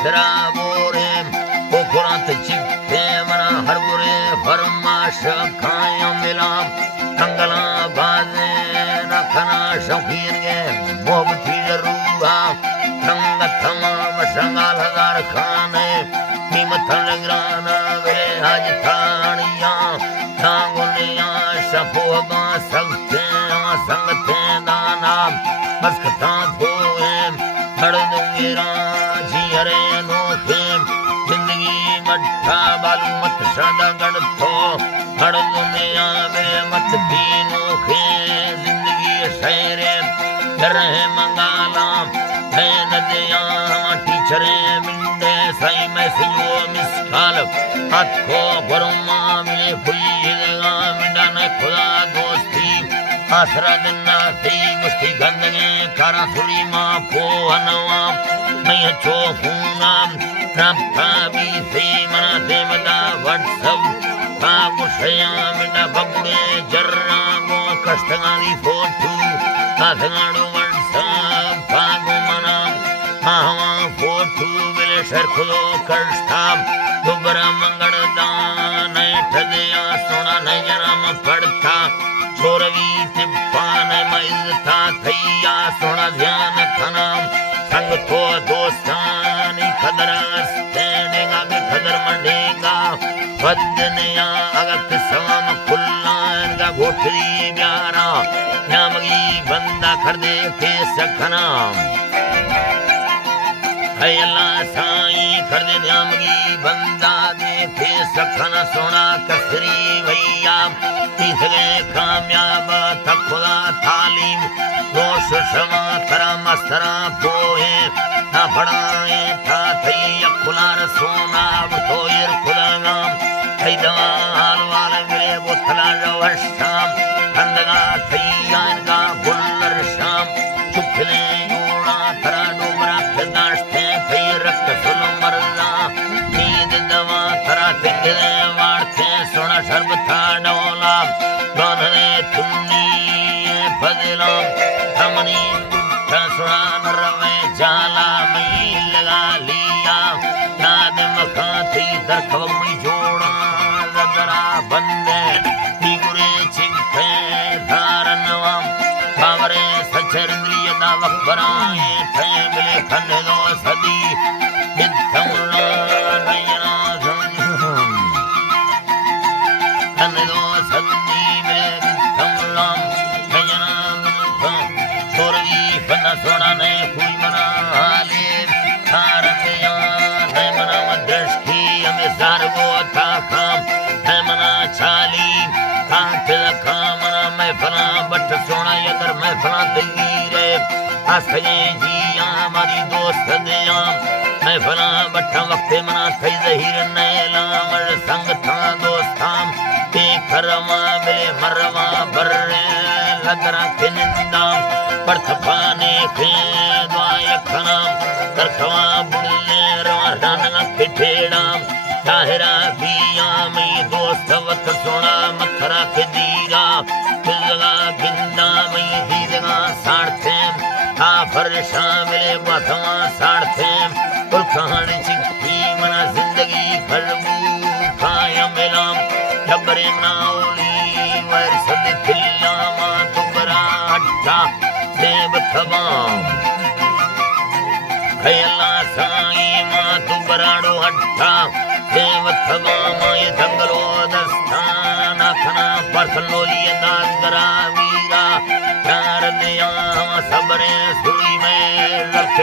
मथरा बोरे पोखरात चिखे मना हरगुरे फरमाश खाया मिला अंगला बाजे नखना शौकीन के मोहब्बती जरूरा रंग तमाम संगाल हजार खाने कीमत ग्राना वे हज थानिया नागुनिया शपोबा सकते संगते दाना मस्कता धोए हड़ दूंगे राजी हरे नोखे जिंदगी मट्ठा बालू मत सदा गढ़ थो हड़ दुनिया में मत पीनो खे जिंदगी शेरे रहे मंगाला है नदिया टीचरे मिंडे साई में सियो मिसकाल हाथ को बरुमा मिले फुली हिलेगा मिंडा न खुदा दोस्ती आसरा दिना थी मुस्ती गंदने कारा सुरी माँ पो हनवा मैं चो फूना रब्ता भी थी मना देवदा व्हाट्सएप पागुशया मिंडा बगुड़े जर्रा गो कष्टगाली फोटू काथगाड़ू व्हाट्सएप पागु मना हावा फोटू बिले शर्खुलो कष्टा दुबरा मंगल दान ठदया सोना नजरम पड़ता छोरवी तिप्पान मइज़ता थैया सोना ध्यान खना संग तो दोस्तानी खदर स्तेनेगा भी खदर मंडेगा वदनिया अगत सवाम खुल्लान का गोठरी प्यारा नामगी बंदा कर दे के सखना है अल्लाह साई कर दे नामगी बंदा दे के सखना सोना कसरी भैया तीसरे कामयाब तखुदा तालीम दोष समा तरा मस्तरा पोए ना पढ़ाए था थई अखुलार सोना तो यर खुदा हैदा हाल वाले मिले वो थला रवशाम कंदगा थैया इनका बुल्लर शाम चुखले योड़ा तरा डोबरा खदाश्ते थई रक्त सुल मरला नींद दवा तरा तिगले वारते सोना शर्ब था डोला दोनने तुन्नी फदिला हमनी सोना नरवे जाला मई लगा लिया याद मखाती दरखवमी जोड़ा जरा बंदे निगुरे चिंते धारनवा पावरे सचरंद्रिय दा वक्बराए थे मिले खने दो सदी निधमुला नयना खने दो सदी मिले निधमुला नयना छोरगी फना सोना ने कोई मना हाले धारते यार है मना मदर्श की हमें सारगो था खाम है मना चाली कांतिल कामना मैं फना बट सोना यदर मैं फना दीरे आस्थे जिया हमारी दोस्त दिया मैं फना बट्टा वक्ते मना थई जहीर नैला मर संग था दोस्ताम ते खरवा मिले मरवा बर्रे लगरा के निंदा पर थपाने के द्वाय खना तरखवा बुल्ले रवा राना पिठेड़ा ताहिरा पिया मई दोस्त वत सोना मथरा के दीरा किलगा गिंदा मई दीदगा साड़ते आ फरशा मिले बाथवा साड़ते और कहानी चिट्ठी मना जिंदगी खलबू खाया मिला जबरे नाउली वर सद खिल्ला मा तुबरा अट्ठा देव थबाम खयला साई मा तुबराडो अट्ठा देव थबाम ये दंगलो दस्तान खना परसलोली दादरा वीरा प्यार दिया सबरे सुरी में लख